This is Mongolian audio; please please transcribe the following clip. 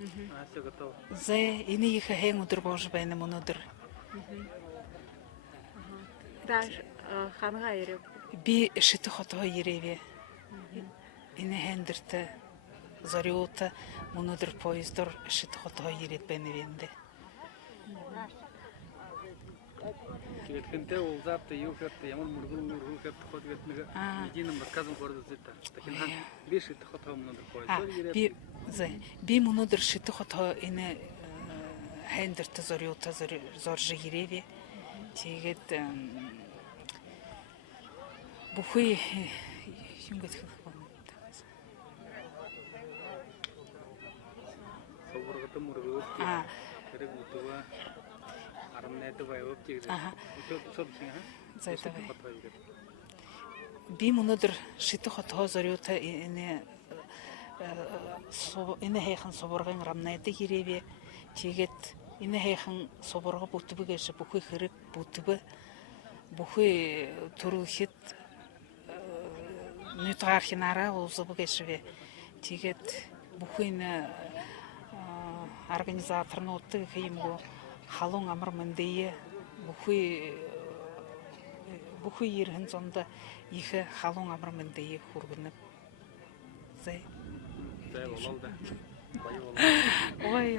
Ася готов. Зе ini их хэн өдөр боош байна өнөөдөр. Даш ханга ирээ. Би шитэ хотоо ирэвэ. Энэ хэндэртэ зориута өнөөдөр поездор шитэ хотоо ирээд байна вэндэ. Тэгээд хэнтэй уулзаат юу гэхэд ямар мөргөн рүүхэд хот гэдэг нэг един рассказом гордо зэта. Дахин хан биш гэдэг хот өмнөдөр поезд. Би өнөөдөр шитэ хотоо энэ хэндэртэ зориута зорж ирэвэ. Тэгээд бүхий юм гэдэг байна. Соборгот мөргөөд хэрэг үтвэ 18 байвал чиг. Би өнөөдөр шитэ хотоо зориута энэ хайхан соборгын рамнайдаг ирэвэ. Тэгээд энэ хайхан соборго бүтбэгэш бүхий хэрэг бүтбэ. Бүхий төрөхэд нутгархинараа уусбэгэшвэ. Тэгээд бүхий организаторнуудыг хиймгүү халуун амар мандие бүхий ирхэн зонд их халуун амар мандие хүргэнэ. Зэ. Зэ болоо да. Ой,